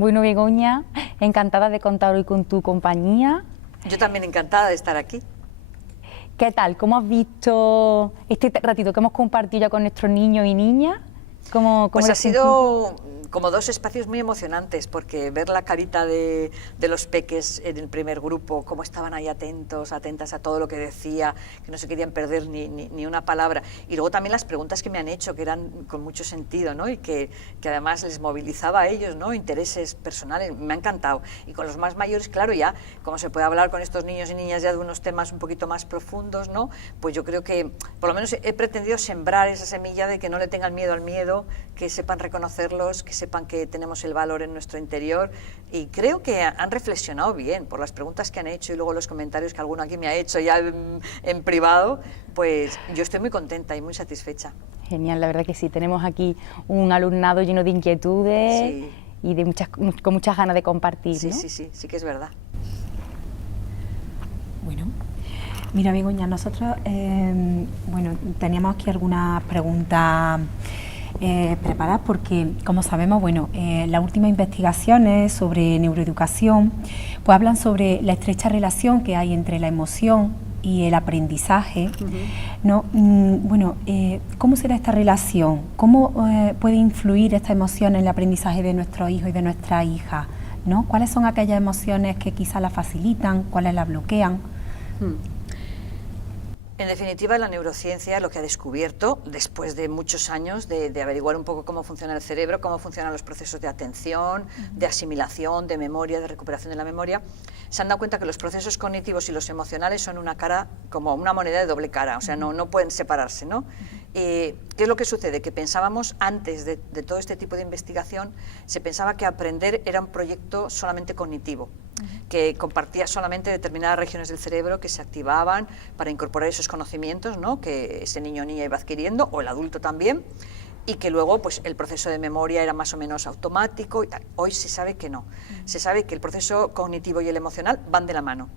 Bueno, Begoña, encantada de contar hoy con tu compañía. Yo también encantada de estar aquí. ¿Qué tal? ¿Cómo has visto este ratito que hemos compartido ya con nuestros niños y niñas? Pues ha sido como dos espacios muy emocionantes, porque ver la carita de los peques en el primer grupo, cómo estaban ahí atentos, atentas a todo lo que decía, que no se querían perder ni una palabra, y luego también las preguntas que me han hecho, que eran con mucho sentido, ¿no? Y que además les movilizaba a ellos, ¿no? Intereses personales, me ha encantado. Y con los más mayores, claro, ya, como se puede hablar con estos niños y niñas ya de unos temas un poquito más profundos, ¿no? Pues yo creo que, por lo menos he pretendido sembrar esa semilla de que no le tengan miedo al miedo, que sepan reconocerlos, que sepan que tenemos el valor en nuestro interior, y creo que han reflexionado bien por las preguntas que han hecho y luego los comentarios que alguno aquí me ha hecho ya en privado. Pues yo estoy muy contenta y muy satisfecha. Genial, la verdad que sí, tenemos aquí un alumnado lleno de inquietudes, sí, y con muchas ganas de compartir, sí, ¿no? Sí que es verdad. Bueno, mira, Begoña, nosotros teníamos aquí algunas preguntas preparadas, porque, como sabemos, las últimas investigaciones sobre neuroeducación pues hablan sobre la estrecha relación que hay entre la emoción y el aprendizaje, ¿no? ¿Cómo será esta relación? ¿Cómo puede influir esta emoción en el aprendizaje de nuestros hijos y de nuestras hijas, ¿no? ¿Cuáles son aquellas emociones que quizás las facilitan, cuáles las bloquean? En definitiva, la neurociencia lo que ha descubierto, después de muchos años de averiguar un poco cómo funciona el cerebro, cómo funcionan los procesos de atención, de asimilación, de memoria, de recuperación de la memoria, se han dado cuenta que los procesos cognitivos y los emocionales son una cara, como una moneda de doble cara, o sea, no pueden separarse, ¿no? ¿Qué es lo que sucede? Que pensábamos, antes de todo este tipo de investigación, se pensaba que aprender era un proyecto solamente cognitivo, que compartía solamente determinadas regiones del cerebro que se activaban para incorporar esos conocimientos, ¿no?, que ese niño o niña iba adquiriendo, o el adulto también, y que luego pues, el proceso de memoria era más o menos automático. Hoy se sabe que no, se sabe que el proceso cognitivo y el emocional van de la mano.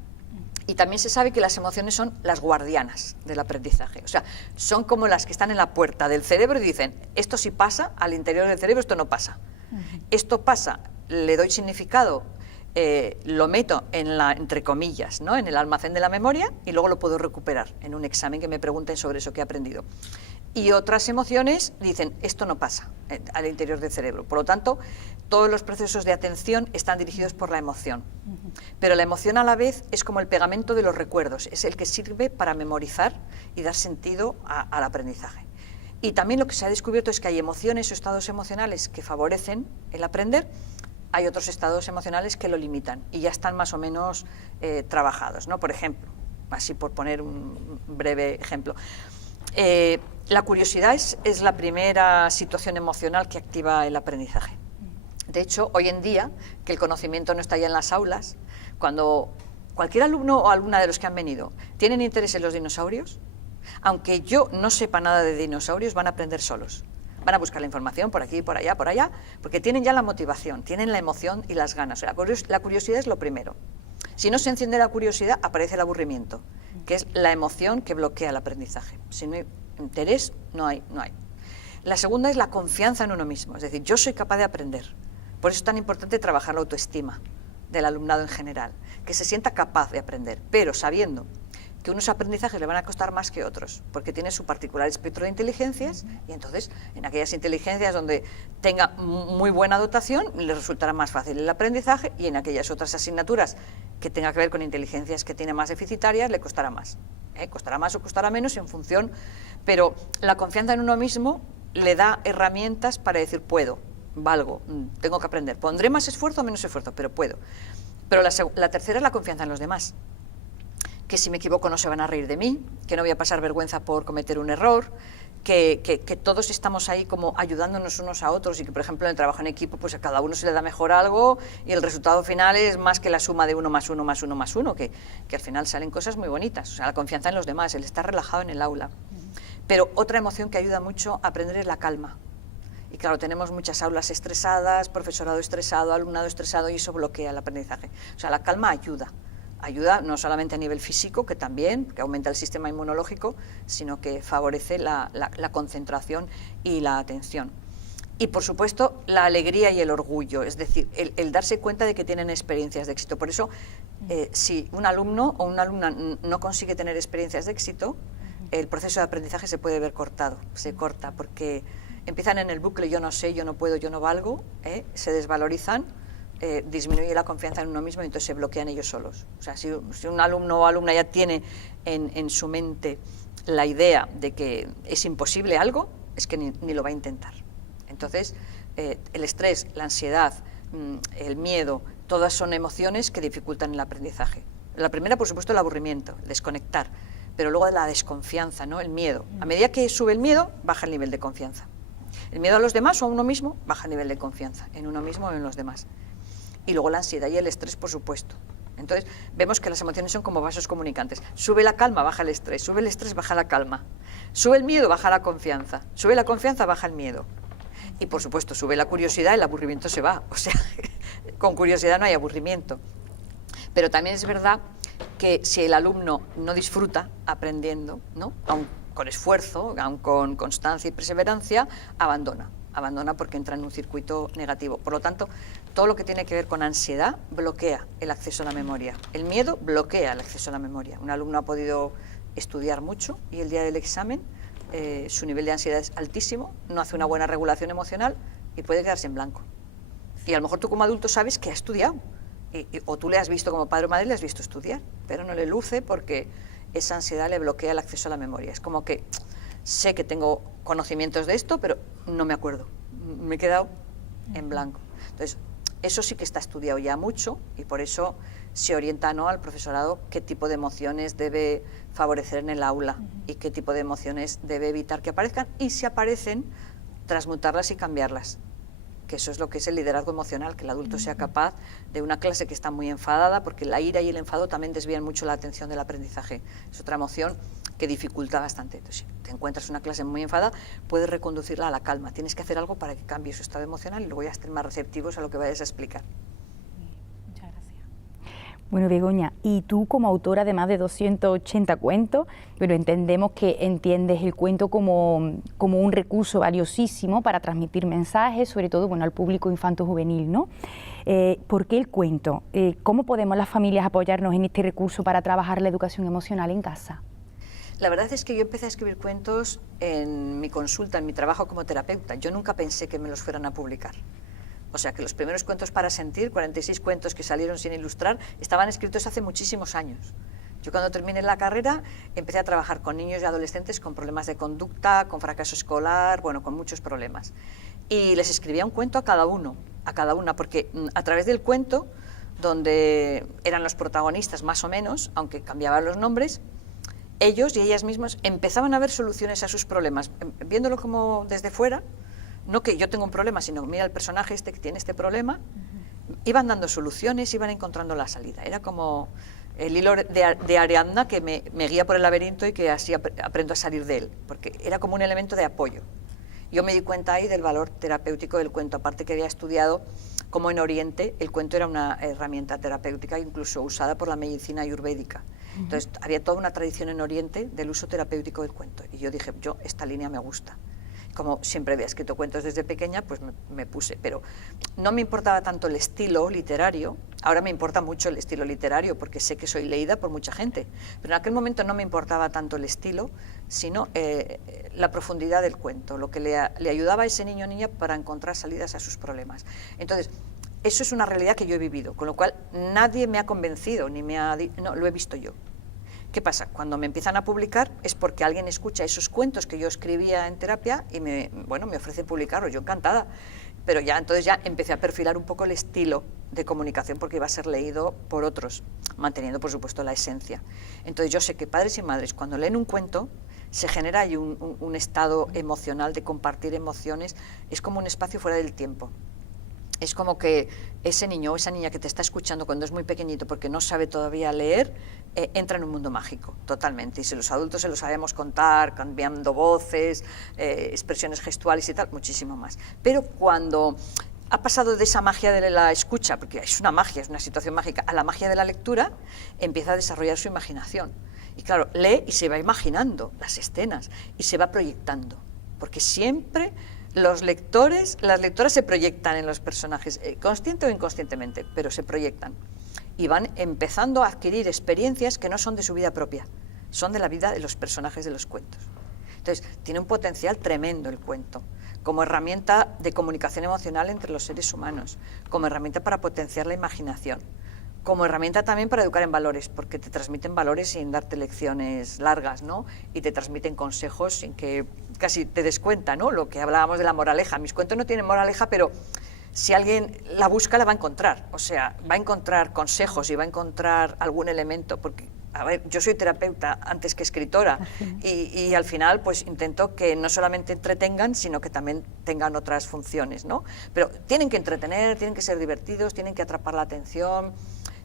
Y también se sabe que las emociones son las guardianas del aprendizaje, o sea, son como las que están en la puerta del cerebro y dicen, esto sí pasa al interior del cerebro, esto no pasa. Esto pasa, le doy significado, lo meto en la, entre comillas, ¿no?, en el almacén de la memoria, y luego lo puedo recuperar en un examen que me pregunten sobre eso que he aprendido. Y otras emociones dicen, esto no pasa al interior del cerebro. Por lo tanto, todos los procesos de atención están dirigidos por la emoción. Pero la emoción a la vez es como el pegamento de los recuerdos, es el que sirve para memorizar y dar sentido al aprendizaje. Y también lo que se ha descubierto es que hay emociones o estados emocionales que favorecen el aprender, hay otros estados emocionales que lo limitan y ya están más o menos trabajados, ¿no? Por ejemplo, así por poner un breve ejemplo, la curiosidad es la primera situación emocional que activa el aprendizaje. De hecho, hoy en día, que el conocimiento no está ya en las aulas, cuando cualquier alumno o alumna de los que han venido tienen interés en los dinosaurios, aunque yo no sepa nada de dinosaurios, van a aprender solos. Van a buscar la información por aquí, por allá, porque tienen ya la motivación, tienen la emoción y las ganas. O sea, la curiosidad es lo primero. Si no se enciende la curiosidad, aparece el aburrimiento, que es la emoción que bloquea el aprendizaje. Si no hay interés, no hay. La segunda es la confianza en uno mismo, es decir, yo soy capaz de aprender. Por eso es tan importante trabajar la autoestima del alumnado en general, que se sienta capaz de aprender, pero sabiendo que unos aprendizajes le van a costar más que otros, porque tiene su particular espectro de inteligencias, y entonces en aquellas inteligencias donde tenga muy buena dotación le resultará más fácil el aprendizaje, y en aquellas otras asignaturas que tenga que ver con inteligencias que tiene más deficitarias le costará más. Costará más o costará menos en función, pero la confianza en uno mismo le da herramientas para decir puedo, valgo, tengo que aprender, pondré más esfuerzo o menos esfuerzo, pero puedo. Pero la tercera es la confianza en los demás, que si me equivoco no se van a reír de mí, que no voy a pasar vergüenza por cometer un error, que todos estamos ahí como ayudándonos unos a otros, y que, por ejemplo, en el trabajo en equipo, pues a cada uno se le da mejor algo y el resultado final es más que la suma de 1 más 1 más 1 más 1, que al final salen cosas muy bonitas. O sea, la confianza en los demás, el estar relajado en el aula. Pero otra emoción que ayuda mucho a aprender es la calma. Y claro, tenemos muchas aulas estresadas, profesorado estresado, alumnado estresado, y eso bloquea el aprendizaje. O sea, la calma ayuda no solamente a nivel físico, que también, que aumenta el sistema inmunológico, sino que favorece la concentración y la atención. Y, por supuesto, la alegría y el orgullo, es decir, el darse cuenta de que tienen experiencias de éxito. Por eso, si un alumno o una alumna no consigue tener experiencias de éxito, el proceso de aprendizaje se puede ver cortado, se corta, porque empiezan en el bucle yo no sé, yo no puedo, yo no valgo, se desvalorizan, disminuye la confianza en uno mismo y entonces se bloquean ellos solos. O sea, si un alumno o alumna ya tiene en su mente la idea de que es imposible algo, es que ni lo va a intentar. Entonces, el estrés, la ansiedad, el miedo, todas son emociones que dificultan el aprendizaje. La primera, por supuesto, el aburrimiento, el desconectar, pero luego la desconfianza, ¿no? El miedo. A medida que sube el miedo, baja el nivel de confianza. El miedo a los demás o a uno mismo, baja el nivel de confianza en uno mismo o en los demás. Y luego la ansiedad y el estrés, por supuesto. Entonces, vemos que las emociones son como vasos comunicantes. Sube la calma, baja el estrés. Sube el estrés, baja la calma. Sube el miedo, baja la confianza. Sube la confianza, baja el miedo. Y, por supuesto, sube la curiosidad, el aburrimiento se va. O sea, con curiosidad no hay aburrimiento. Pero también es verdad que si el alumno no disfruta aprendiendo, ¿no? Aun con esfuerzo, aun con constancia y perseverancia, abandona porque entra en un circuito negativo. Por lo tanto, todo lo que tiene que ver con ansiedad bloquea el acceso a la memoria. El miedo bloquea el acceso a la memoria. Un alumno ha podido estudiar mucho y el día del examen su nivel de ansiedad es altísimo, no hace una buena regulación emocional y puede quedarse en blanco. Y a lo mejor tú como adulto sabes que ha estudiado, o tú le has visto como padre o madre, le has visto estudiar, pero no le luce porque esa ansiedad le bloquea el acceso a la memoria. Es como que sé que tengo conocimientos de esto, pero no me acuerdo, me he quedado en blanco. Entonces, eso sí que está estudiado ya mucho y por eso se orienta, ¿no?, al profesorado qué tipo de emociones debe favorecer en el aula y qué tipo de emociones debe evitar que aparezcan y si aparecen, transmutarlas y cambiarlas. Que eso es lo que es el liderazgo emocional, que el adulto sea capaz de una clase que está muy enfadada, porque la ira y el enfado también desvían mucho la atención del aprendizaje. Es otra emoción que dificulta bastante. Entonces, si te encuentras una clase muy enfadada, puedes reconducirla a la calma. Tienes que hacer algo para que cambie su estado emocional y luego ya estén más receptivos a lo que vayas a explicar. Muchas gracias. Bueno, Begoña, y tú como autora de más de 280 cuentos, pero entendemos que entiendes el cuento como un recurso valiosísimo para transmitir mensajes, sobre todo al público infanto-juvenil, ¿no? ¿Por qué el cuento? ¿Cómo podemos las familias apoyarnos en este recurso para trabajar la educación emocional en casa? La verdad es que yo empecé a escribir cuentos en mi consulta, en mi trabajo como terapeuta. Yo nunca pensé que me los fueran a publicar. O sea, que los primeros cuentos para sentir, 46 cuentos que salieron sin ilustrar, estaban escritos hace muchísimos años. Yo cuando terminé la carrera empecé a trabajar con niños y adolescentes con problemas de conducta, con fracaso escolar, con muchos problemas. Y les escribía un cuento a cada uno, a cada una, porque a través del cuento, donde eran los protagonistas más o menos, aunque cambiaban los nombres, ellos y ellas mismas empezaban a ver soluciones a sus problemas, viéndolo como desde fuera. No que yo tengo un problema, sino mira el personaje este que tiene este problema, iban dando soluciones, iban encontrando la salida. Era como el hilo de Ariadna que me guía por el laberinto y que así aprendo a salir de él, porque era como un elemento de apoyo. Yo me di cuenta ahí del valor terapéutico del cuento, aparte que había estudiado cómo en Oriente el cuento era una herramienta terapéutica incluso usada por la medicina ayurvédica. Entonces había toda una tradición en Oriente del uso terapéutico del cuento y yo dije, esta línea me gusta. Como siempre había escrito cuentos desde pequeña, pues me puse, pero no me importaba tanto el estilo literario. Ahora me importa mucho el estilo literario porque sé que soy leída por mucha gente, pero en aquel momento no me importaba tanto el estilo, sino la profundidad del cuento, lo que le ayudaba a ese niño o niña para encontrar salidas a sus problemas. Entonces, eso es una realidad que yo he vivido, con lo cual nadie me ha convencido, no, lo he visto yo. ¿Qué pasa? Cuando me empiezan a publicar es porque alguien escucha esos cuentos que yo escribía en terapia y me ofrece publicarlos, yo encantada. Pero entonces empecé a perfilar un poco el estilo de comunicación porque iba a ser leído por otros, manteniendo por supuesto la esencia. Entonces yo sé que padres y madres cuando leen un cuento se genera ahí un estado emocional de compartir emociones, es como un espacio fuera del tiempo. Es como que ese niño o esa niña que te está escuchando cuando es muy pequeñito porque no sabe todavía leer, entra en un mundo mágico, totalmente. Y si los adultos se lo sabemos contar, cambiando voces, expresiones gestuales y tal, muchísimo más. Pero cuando ha pasado de esa magia de la escucha, porque es una magia, es una situación mágica, a la magia de la lectura, empieza a desarrollar su imaginación. Y claro, lee y se va imaginando las escenas y se va proyectando, porque siempre Los lectores, las lectoras se proyectan en los personajes, consciente o inconscientemente, pero se proyectan. Y van empezando a adquirir experiencias que no son de su vida propia, son de la vida de los personajes de los cuentos. Entonces, tiene un potencial tremendo el cuento, como herramienta de comunicación emocional entre los seres humanos, como herramienta para potenciar la imaginación, como herramienta también para educar en valores, porque te transmiten valores sin darte lecciones largas, ¿no? Y te transmiten consejos sin que casi te des cuenta, ¿no? Lo que hablábamos de la moraleja. Mis cuentos no tienen moraleja, pero si alguien la busca, la va a encontrar. O sea, va a encontrar consejos y va a encontrar algún elemento, porque, a ver, yo soy terapeuta antes que escritora y al final pues intento que no solamente entretengan, sino que también tengan otras funciones, ¿no? Pero tienen que entretener, tienen que ser divertidos, tienen que atrapar la atención,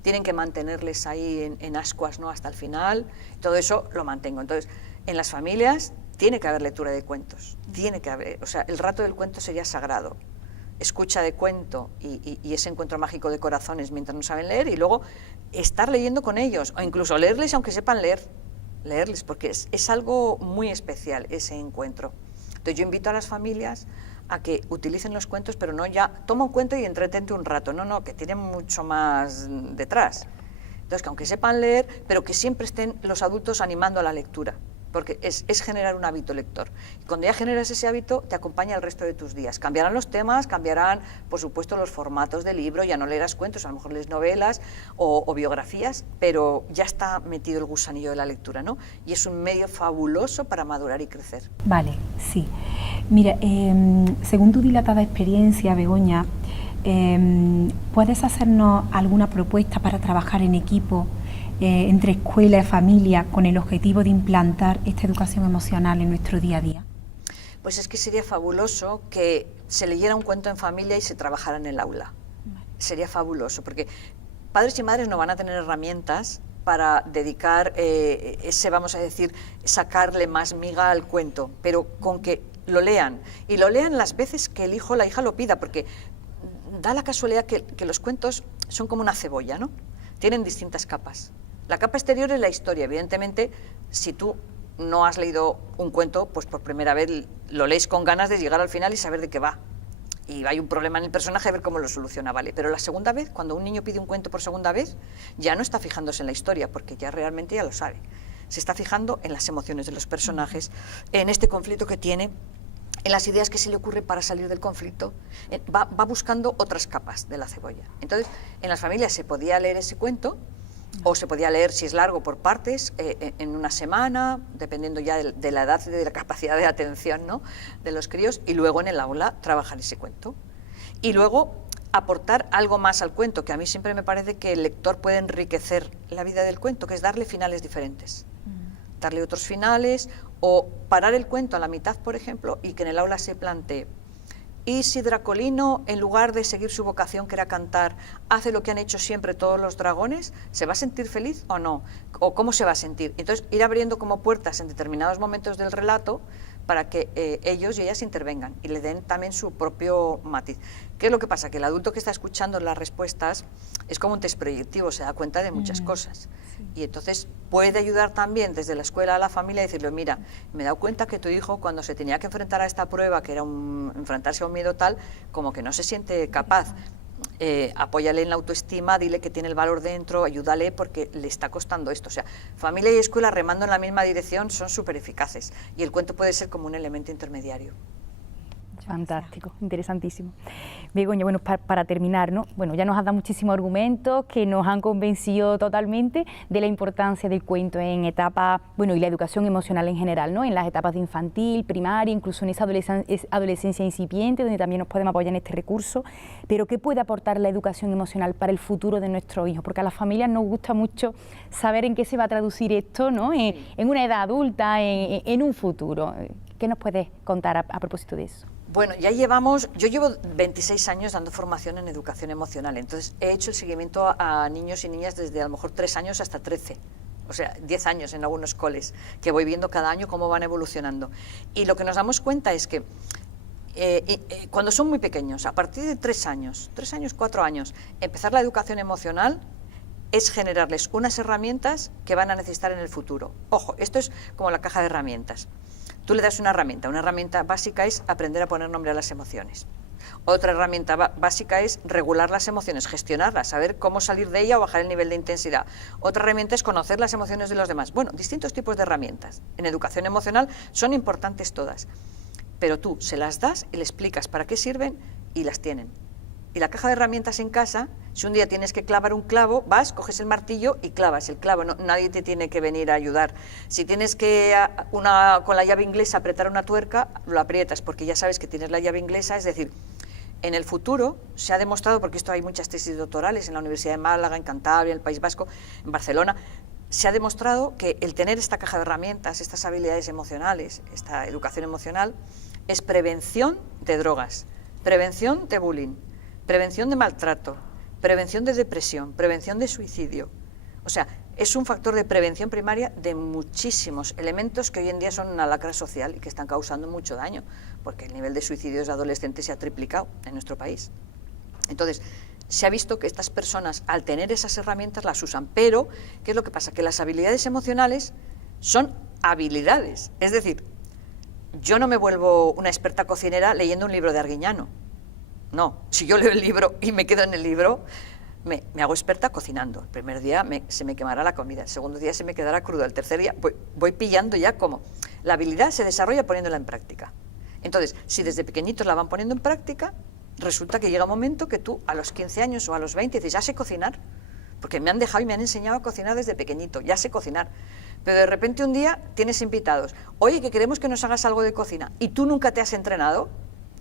tienen que mantenerles ahí en ascuas, ¿no? Hasta el final. Todo eso lo mantengo. Entonces, en las familias tiene que haber lectura de cuentos, tiene que haber, o sea, el rato del cuento sería sagrado. Escucha de cuento y ese encuentro mágico de corazones mientras no saben leer, y luego estar leyendo con ellos, o incluso leerles aunque sepan leer, leerles, porque es algo muy especial ese encuentro. Entonces yo invito a las familias a que utilicen los cuentos, pero no ya, toma un cuento y entretente un rato, no, que tienen mucho más detrás. Entonces que aunque sepan leer, pero que siempre estén los adultos animando a la lectura, porque es generar un hábito lector. Y cuando ya generas ese hábito, te acompaña el resto de tus días. Cambiarán los temas, cambiarán, por supuesto, los formatos de libro, ya no leerás cuentos, a lo mejor lees novelas o biografías, pero ya está metido el gusanillo de la lectura, ¿no? Y es un medio fabuloso para madurar y crecer. Vale, sí. Mira, según tu dilatada experiencia, Begoña, ¿puedes hacernos alguna propuesta para trabajar en equipo entre escuela y familia con el objetivo de implantar esta educación emocional en nuestro día a día? Pues es que sería fabuloso que se leyera un cuento en familia y se trabajara en el aula. Vale. Sería fabuloso, porque padres y madres no van a tener herramientas para dedicar vamos a decir, sacarle más miga al cuento, pero con que lo lean, y lo lean las veces que el hijo o la hija lo pida, porque da la casualidad que los cuentos son como una cebolla, ¿no? Tienen distintas capas. La capa exterior es la historia. Evidentemente, si tú no has leído un cuento, pues por primera vez lo lees con ganas de llegar al final y saber de qué va. Y hay un problema en el personaje, a ver cómo lo soluciona, ¿vale? Pero la segunda vez, cuando un niño pide un cuento por segunda vez, ya no está fijándose en la historia, porque ya realmente ya lo sabe. Se está fijando en las emociones de los personajes, en este conflicto que tiene, en las ideas que se le ocurren para salir del conflicto, va buscando otras capas de la cebolla. Entonces, en las familias se podía leer ese cuento, o se podía leer, si es largo, por partes, en una semana, dependiendo ya de la edad y de la capacidad de atención, ¿no?, de los críos, y luego en el aula trabajar ese cuento. Y luego aportar algo más al cuento, que a mí siempre me parece que el lector puede enriquecer la vida del cuento, que es darle finales diferentes. Darle otros finales, o parar el cuento a la mitad, por ejemplo, y que en el aula se plantee: ¿y si Dracolino, en lugar de seguir su vocación, que era cantar, hace lo que han hecho siempre todos los dragones? ¿Se va a sentir feliz o no? ¿O cómo se va a sentir? Entonces, ir abriendo como puertas en determinados momentos del relato para que ellos y ellas intervengan y le den también su propio matiz. ¿Qué es lo que pasa? Que el adulto que está escuchando las respuestas es como un test proyectivo, se da cuenta de muchas cosas. Sí. Y entonces puede ayudar también desde la escuela a la familia a decirle: mira, me he dado cuenta que tu hijo, cuando se tenía que enfrentar a esta prueba, que era enfrentarse a un miedo tal, como que no se siente capaz. Apóyale en la autoestima, dile que tiene el valor dentro, ayúdale porque le está costando esto. O sea, familia y escuela remando en la misma dirección son súper eficaces, y el cuento puede ser como un elemento intermediario. Fantástico, interesantísimo. Begoña, bueno, para terminar, ¿no? Bueno, ya nos has dado muchísimos argumentos que nos han convencido totalmente de la importancia del cuento en etapas, bueno, y la educación emocional en general, ¿no? En las etapas de infantil, primaria, incluso en esa adolescencia incipiente, donde también nos podemos apoyar en este recurso. Pero ¿qué puede aportar la educación emocional para el futuro de nuestros hijos? Porque a las familias nos gusta mucho saber en qué se va a traducir esto, ¿no? En una edad adulta, en un futuro. ¿Qué nos puedes contar a propósito de eso? Bueno, yo llevo 26 años dando formación en educación emocional, entonces he hecho el seguimiento a niños y niñas desde a lo mejor 3 años hasta 13, o sea, 10 años en algunos coles, que voy viendo cada año cómo van evolucionando. Y lo que nos damos cuenta es que cuando son muy pequeños, a partir de 3 años, 4 años, empezar la educación emocional es generarles unas herramientas que van a necesitar en el futuro. Ojo, esto es como la caja de herramientas. Tú le das una herramienta básica es aprender a poner nombre a las emociones. Otra herramienta básica es regular las emociones, gestionarlas, saber cómo salir de ella o bajar el nivel de intensidad. Otra herramienta es conocer las emociones de los demás. Bueno, distintos tipos de herramientas. En educación emocional son importantes todas, pero tú se las das y le explicas para qué sirven y las tienen. Y la caja de herramientas en casa, si un día tienes que clavar un clavo, vas, coges el martillo y clavas el clavo, nadie te tiene que venir a ayudar. Si tienes que con la llave inglesa apretar una tuerca, lo aprietas porque ya sabes que tienes la llave inglesa, es decir, en el futuro se ha demostrado, porque esto hay muchas tesis doctorales en la Universidad de Málaga, en Cantabria, en el País Vasco, en Barcelona, se ha demostrado que el tener esta caja de herramientas, estas habilidades emocionales, esta educación emocional, es prevención de drogas, prevención de bullying, prevención de maltrato, prevención de depresión, prevención de suicidio. O sea, es un factor de prevención primaria de muchísimos elementos que hoy en día son una lacra social y que están causando mucho daño, porque el nivel de suicidios de adolescentes se ha triplicado en nuestro país. Entonces, se ha visto que estas personas, al tener esas herramientas, las usan. Pero, ¿qué es lo que pasa? Que las habilidades emocionales son habilidades. Es decir, yo no me vuelvo una experta cocinera leyendo un libro de Arguiñano. No, si yo leo el libro y me quedo en el libro, me hago experta cocinando. El primer día se me quemará la comida, el segundo día se me quedará crudo, el tercer día voy pillando ya cómo. La habilidad se desarrolla poniéndola en práctica. Entonces, si desde pequeñitos la van poniendo en práctica, resulta que llega un momento que tú a los 15 años o a los 20 dices, ya sé cocinar, porque me han dejado y me han enseñado a cocinar desde pequeñito, ya sé cocinar. Pero de repente un día tienes invitados, oye, que queremos que nos hagas algo de cocina, y tú nunca te has entrenado,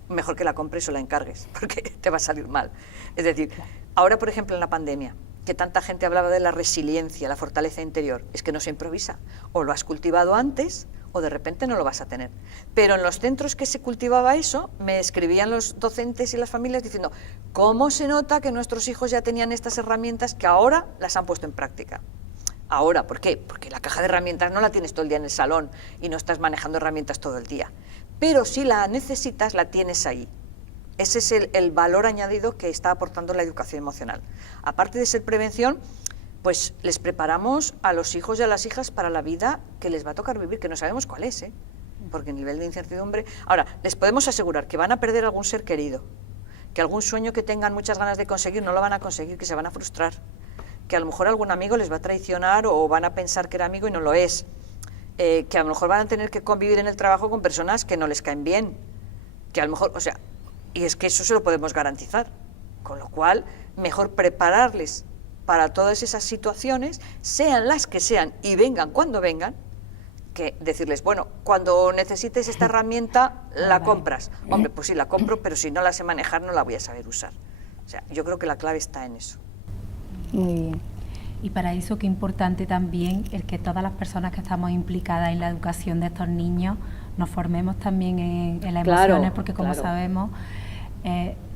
mejor que la compres o la encargues, porque te va a salir mal. Es decir, ahora, por ejemplo, en la pandemia, que tanta gente hablaba de la resiliencia, la fortaleza interior, es que no se improvisa. O lo has cultivado antes, o de repente no lo vas a tener. Pero en los centros que se cultivaba eso, me escribían los docentes y las familias diciendo, ¿cómo se nota que nuestros hijos ya tenían estas herramientas que ahora las han puesto en práctica? Ahora, ¿por qué? Porque la caja de herramientas no la tienes todo el día en el salón y no estás manejando herramientas todo el día. Pero si la necesitas, la tienes ahí. Ese es el valor añadido que está aportando la educación emocional. Aparte de ser prevención, pues les preparamos a los hijos y a las hijas para la vida que les va a tocar vivir, que no sabemos cuál es, porque el nivel de incertidumbre... Ahora, les podemos asegurar que van a perder algún ser querido, que algún sueño que tengan muchas ganas de conseguir no lo van a conseguir, que se van a frustrar, que a lo mejor algún amigo les va a traicionar o van a pensar que era amigo y no lo es, que a lo mejor van a tener que convivir en el trabajo con personas que no les caen bien, que a lo mejor, o sea, y es que eso se lo podemos garantizar, con lo cual mejor prepararles para todas esas situaciones, sean las que sean y vengan cuando vengan, que decirles, bueno, cuando necesites esta herramienta, la compras. Hombre, pues sí, la compro, pero si no la sé manejar, no la voy a saber usar. O sea, yo creo que la clave está en eso. Muy bien. Y para eso qué importante también el que todas las personas que estamos implicadas en la educación de estos niños nos formemos también en las emociones, porque como sabemos,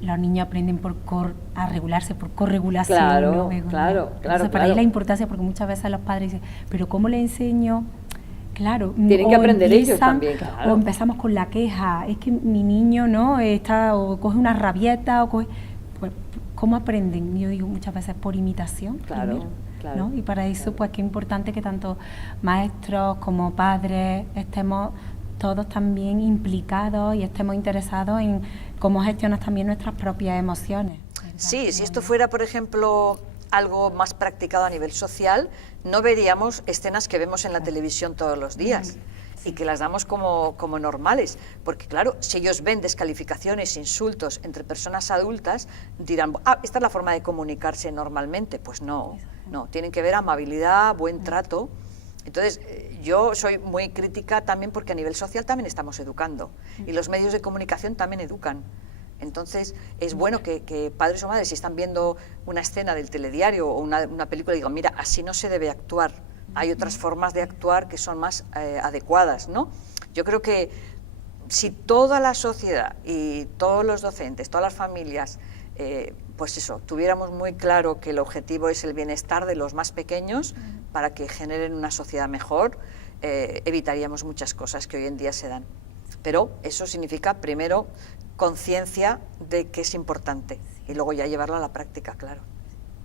los niños aprenden a regularse por corregulación. Claro, ¿no? claro. Entonces, para ahí la importancia, porque muchas veces los padres dicen, pero ¿cómo le enseño? Claro, tienen que aprender ellos también, claro. O empezamos con la queja, es que mi niño no está, o coge una rabieta, o coge... Pues, ¿cómo aprenden? Yo digo muchas veces por imitación. Claro, primero, claro. ¿no? Y para eso, pues qué importante que tanto maestros como padres estemos todos también implicados y estemos interesados en cómo gestionar también nuestras propias emociones. Sí, si esto fuera, por ejemplo, algo más practicado a nivel social, no veríamos escenas que vemos en la televisión todos los días y que las damos como normales, porque claro, si ellos ven descalificaciones, insultos entre personas adultas, dirán, esta es la forma de comunicarse normalmente. Pues no, tienen que ver amabilidad, buen trato. Entonces, yo soy muy crítica también porque a nivel social también estamos educando y los medios de comunicación también educan. Entonces, es bueno que padres o madres, si están viendo una escena del telediario o una película, digan, mira, así no se debe actuar. Hay otras formas de actuar que son más adecuadas, ¿no? Yo creo que si toda la sociedad y todos los docentes, todas las familias, pues eso, tuviéramos muy claro que el objetivo es el bienestar de los más pequeños para que generen una sociedad mejor, evitaríamos muchas cosas que hoy en día se dan. Pero eso significa, primero, conciencia de que es importante y luego ya llevarlo a la práctica, claro.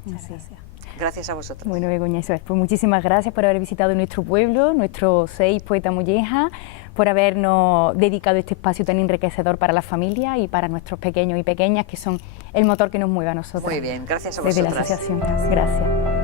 Muchas gracias. Gracias a vosotros. Bueno, Begoña, eso es. Pues muchísimas gracias por haber visitado nuestro pueblo, nuestros 6 Poeta Molleja, por habernos dedicado este espacio tan enriquecedor para la familia y para nuestros pequeños y pequeñas, que son el motor que nos mueve a nosotros. Muy bien, gracias a vosotras. Desde la asociación. Gracias.